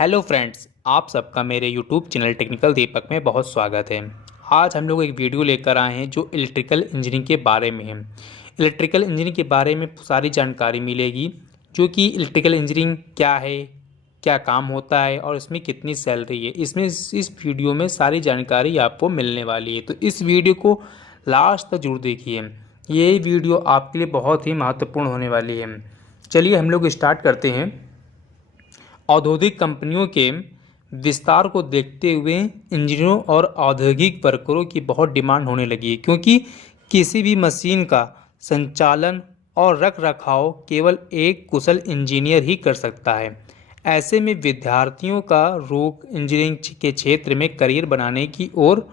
Hello friends, आप सबका मेरे यूट्यूब चैनल टेक्निकल दीपक में बहुत स्वागत है। आज हम लोग एक वीडियो लेकर आए हैं जो इलेक्ट्रिकल इंजीनियरिंग के बारे में है। इलेक्ट्रिकल इंजीनियरिंग के बारे में सारी जानकारी मिलेगी, जो कि इलेक्ट्रिकल इंजीनियरिंग क्या है, क्या काम होता है और इसमें कितनी सैलरी है। इसमें इस वीडियो में सारी जानकारी आपको मिलने वाली है, तो इस वीडियो को लास्ट तक जरूर देखिए। ये वीडियो आपके लिए बहुत ही महत्वपूर्ण होने वाली है। चलिए हम लोग स्टार्ट करते हैं। औद्योगिक कंपनियों के विस्तार को देखते हुए इंजीनियरों और औद्योगिक वर्करों की बहुत डिमांड होने लगी है, क्योंकि किसी भी मशीन का संचालन और रख रखाव केवल एक कुशल इंजीनियर ही कर सकता है। ऐसे में विद्यार्थियों का रुख इंजीनियरिंग के क्षेत्र में करियर बनाने की ओर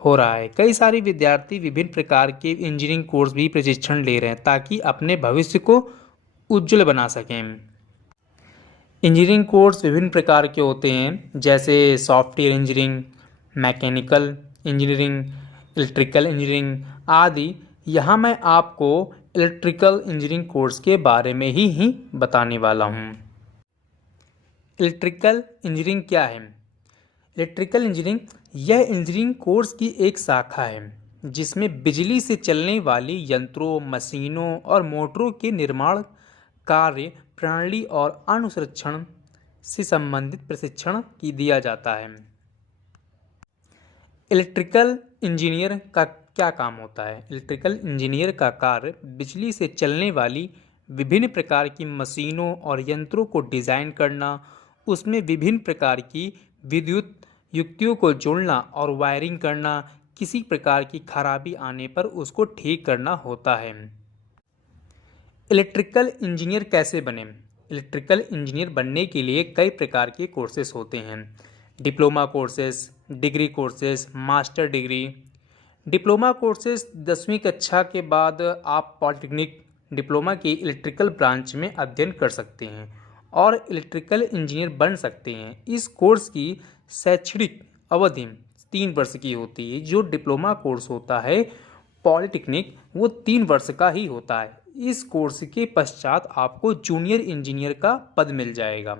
हो रहा है। कई सारे विद्यार्थी विभिन्न प्रकार के इंजीनियरिंग कोर्स भी प्रशिक्षण ले रहे हैं, ताकि अपने भविष्य को उज्जवल बना सकें। इंजीनियरिंग कोर्स विभिन्न प्रकार के होते हैं, जैसे software engineering, mechanical engineering, electrical engineering आदि। यहाँ मैं आपको इलेक्ट्रिकल इंजीनियरिंग कोर्स के बारे में ही बताने वाला हूँ। इलेक्ट्रिकल इंजीनियरिंग क्या है? इलेक्ट्रिकल इंजीनियरिंग यह इंजीनियरिंग कोर्स की एक शाखा है, जिसमें बिजली से चलने वाली यंत्रों, मशीनों और मोटरों के निर्माण कार्य प्रणाली और अनुसंरक्षण से संबंधित प्रशिक्षण की दिया जाता है। इलेक्ट्रिकल इंजीनियर का क्या काम होता है? इलेक्ट्रिकल इंजीनियर का कार्य बिजली से चलने वाली विभिन्न प्रकार की मशीनों और यंत्रों को डिज़ाइन करना, उसमें विभिन्न प्रकार की विद्युत युक्तियों को जोड़ना और वायरिंग करना, किसी प्रकार की खराबी आने पर उसको ठीक करना होता है। इलेक्ट्रिकल इंजीनियर कैसे बने? इलेक्ट्रिकल इंजीनियर बनने के लिए कई प्रकार के कोर्सेज होते हैं। Diploma courses, degree courses, master degree. Diploma courses 10वीं कक्षा के बाद आप पॉलिटेक्निक डिप्लोमा की इलेक्ट्रिकल ब्रांच में अध्ययन कर सकते हैं और इलेक्ट्रिकल इंजीनियर बन सकते हैं। इस कोर्स की शैक्षणिक अवधि 3 वर्ष की होती है। जो डिप्लोमा कोर्स होता है पॉलिटेक्निक, वो 3 वर्ष का ही होता है। इस कोर्स के पश्चात आपको जूनियर इंजीनियर का पद मिल जाएगा।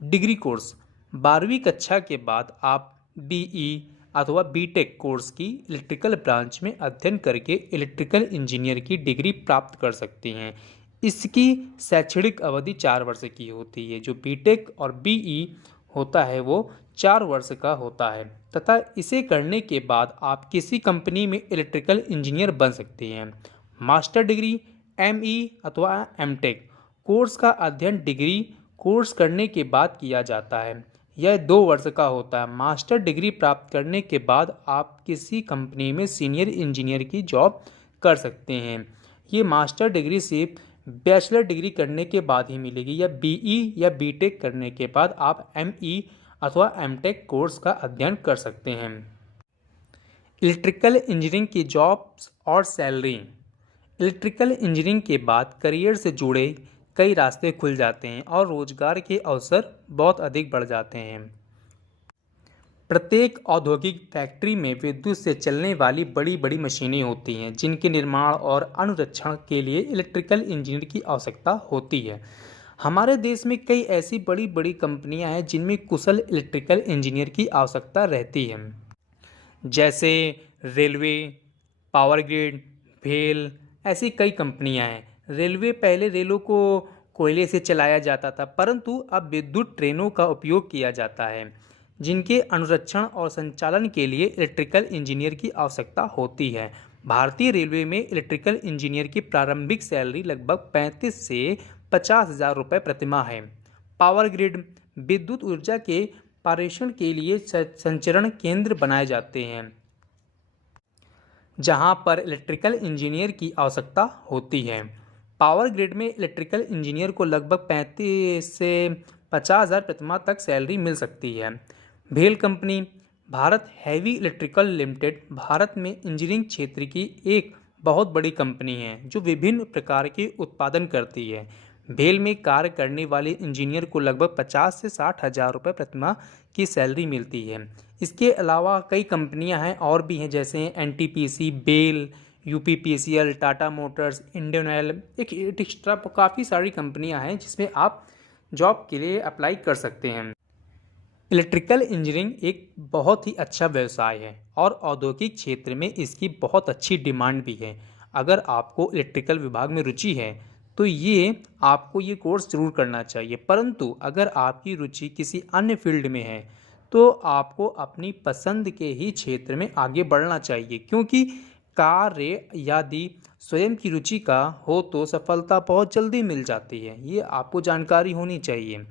डिग्री कोर्स 12वीं कक्षा के बाद आप बीई अथवा बीटेक कोर्स की इलेक्ट्रिकल ब्रांच में अध्ययन करके इलेक्ट्रिकल इंजीनियर की डिग्री प्राप्त कर सकते हैं। इसकी शैक्षणिक अवधि 4 वर्ष की होती है। जो बीटेक और बीई होता है वो 4 वर्ष का होता है, तथा इसे करने के बाद आप किसी कंपनी में इलेक्ट्रिकल इंजीनियर बन सकते हैं। मास्टर डिग्री एमई अथवा एमटेक कोर्स का अध्ययन डिग्री कोर्स करने के बाद किया जाता है। यह 2 वर्ष का होता है। मास्टर डिग्री प्राप्त करने के बाद आप किसी कंपनी में सीनियर इंजीनियर की जॉब कर सकते हैं। ये मास्टर डिग्री सिर्फ बैचलर डिग्री करने के बाद ही मिलेगी, या बीई या बीटेक करने के बाद आप एमई अथवा एमटेक कोर्स का अध्ययन कर सकते हैं। इलेक्ट्रिकल इंजीनियरिंग की जॉब्स और सैलरी। इलेक्ट्रिकल इंजीनियरिंग के बाद करियर से जुड़े कई रास्ते खुल जाते हैं और रोजगार के अवसर बहुत अधिक बढ़ जाते हैं। प्रत्येक औद्योगिक फैक्ट्री में विद्युत से चलने वाली बड़ी बड़ी मशीनें होती हैं, जिनके निर्माण और अनुरक्षण के लिए इलेक्ट्रिकल इंजीनियर की आवश्यकता होती है। हमारे देश में कई ऐसी बड़ी बड़ी कंपनियां हैं जिनमें कुशल इलेक्ट्रिकल इंजीनियर की आवश्यकता रहती है, जैसे रेलवे, पावर ग्रिड, भेल, ऐसी कई कंपनियां हैं। रेलवे पहले रेलों को कोयले से चलाया जाता था, परंतु अब विद्युत ट्रेनों का उपयोग किया जाता है, जिनके अनुरक्षण और संचालन के लिए इलेक्ट्रिकल इंजीनियर की आवश्यकता होती है। भारतीय रेलवे में इलेक्ट्रिकल इंजीनियर की प्रारंभिक सैलरी लगभग 35 से 50 हज़ार रुपये प्रतिमाह है। पावर ग्रिड विद्युत ऊर्जा के पारेषण के लिए संचरण केंद्र बनाए जाते हैं, जहां पर इलेक्ट्रिकल इंजीनियर की आवश्यकता होती है। पावर ग्रिड में इलेक्ट्रिकल इंजीनियर को लगभग 35 से 50 हज़ार प्रतिमाह तक सैलरी मिल सकती है। भेल company Bharat heavy electrical limited Bharat में इंजीनियरिंग क्षेत्र की एक बहुत बड़ी कंपनी है, जो विभिन्न प्रकार के उत्पादन करती है। भेल में कार्य करने वाले इंजीनियर को लगभग 50 से 60 हज़ार रुपये प्रतिमाह की सैलरी मिलती है। इसके अलावा कई कंपनियां हैं और भी हैं, जैसे NTPC, BEL, UPPCL, Tata Motors, Indian Oil, एक एक्स्ट्रा काफ़ी सारी कंपनियां हैं जिसमें आप जॉब के लिए अप्लाई कर सकते हैं। इलेक्ट्रिकल इंजीनियरिंग एक बहुत ही अच्छा व्यवसाय है और औद्योगिक क्षेत्र में इसकी बहुत अच्छी डिमांड भी है। अगर आपको इलेक्ट्रिकल विभाग में रुचि है तो आपको ये कोर्स ज़रूर करना चाहिए, परंतु अगर आपकी रुचि किसी अन्य फील्ड में है तो आपको अपनी पसंद के ही क्षेत्र में आगे बढ़ना चाहिए, क्योंकि कार्य यदि स्वयं की रुचि का हो तो सफलता बहुत जल्दी मिल जाती है। ये आपको जानकारी होनी चाहिए।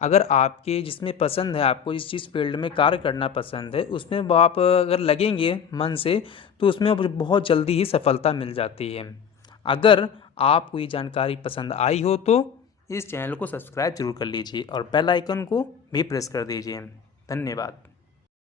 अगर आपके जिसमें पसंद है, आपको जिस चीज़ फील्ड में कार्य करना पसंद है उसमें आप अगर लगेंगे मन से तो उसमें बहुत जल्दी ही सफलता मिल जाती है। अगर आपको ये जानकारी पसंद आई हो तो इस चैनल को सब्सक्राइब जरूर कर लीजिए और बेल आइकन को भी प्रेस कर दीजिए। धन्यवाद।